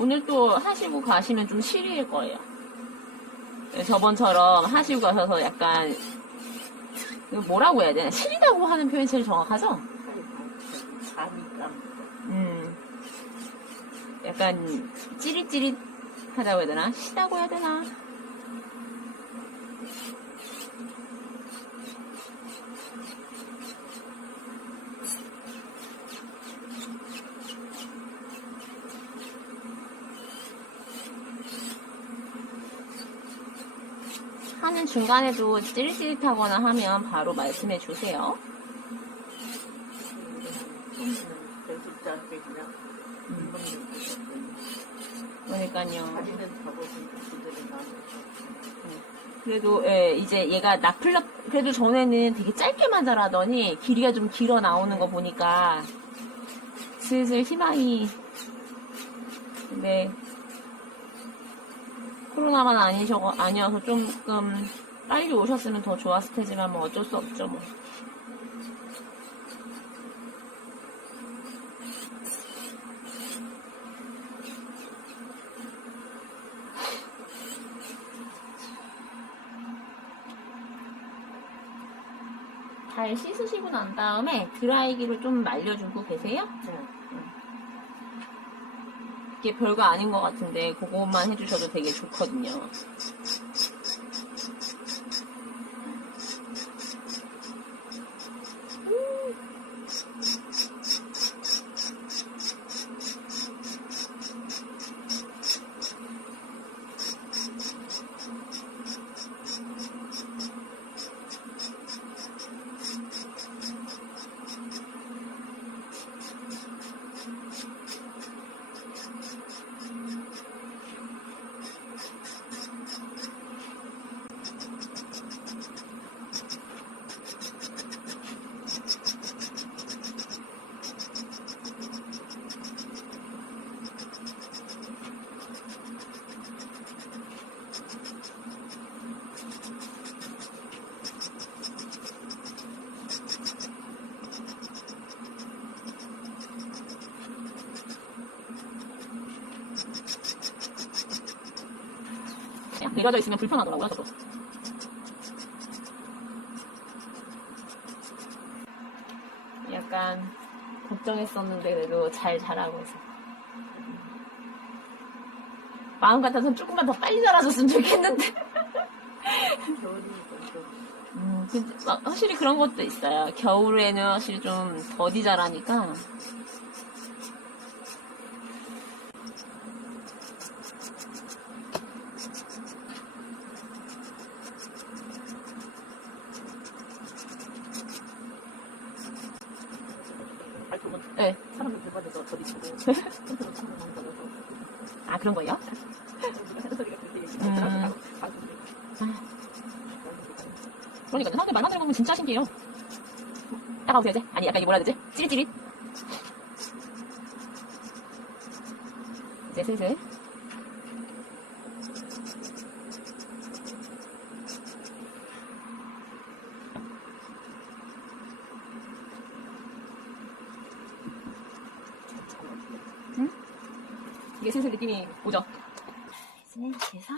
오늘 또 하시고 가시면 좀 시리일 거예요. 네, 저번처럼 하시고 가셔서 약간 뭐라고 해야 되나 시리다고 하는 표현이 제일 정확하죠? 음, 약간 찌릿찌릿 하다고 해야 되나? 시다고 해야 되나? 하는 중간에도 찌릿찌릿하거나 하면 바로 말씀해 주세요. 음, 그러니까요. 가보신 많아요. 그래도 예, 이제 얘가 나플라 그래도 전에는 되게 짧게만 자라더니 길이가 좀 길어 나오는 거 보니까 슬슬 희망이 네 코로나만 아니셔 아니어서 조금 빨리 오셨으면 더 좋았을 테지만 뭐 어쩔 수 없죠 뭐. 잘 씻으시고 난 다음에 드라이기로 좀 말려주고 계세요? 네. 이게 별거 아닌 것 같은데 그것만 해주셔도 되게 좋거든요. 그냥 내려져 있으면 불편하더라고요, 저도. 약간 걱정했었는데 그래도 잘 자라고 있어. 마음 같아서는 조금만 더 빨리 자라줬으면 좋겠는데. 겨울이니까 좀 음, 근데 막 확실히 그런 것도 있어요. 겨울에는 확실히 좀 더디 자라니까. 네. 사람들 대박에서 저리 치고 손톱은 참는 거 걸어서 아, 그런 거요? 소리가 그렇게 음. 얘기하더라고요. 그러니까 사람들 말거 보면 진짜 신기해요. 따라오세요, 이제. 아니, 약간 이게 뭐라 해야 되지? 찌릿찌릿. 이제 슬슬. 이게 슬슬 느낌이 오죠? 이제 해서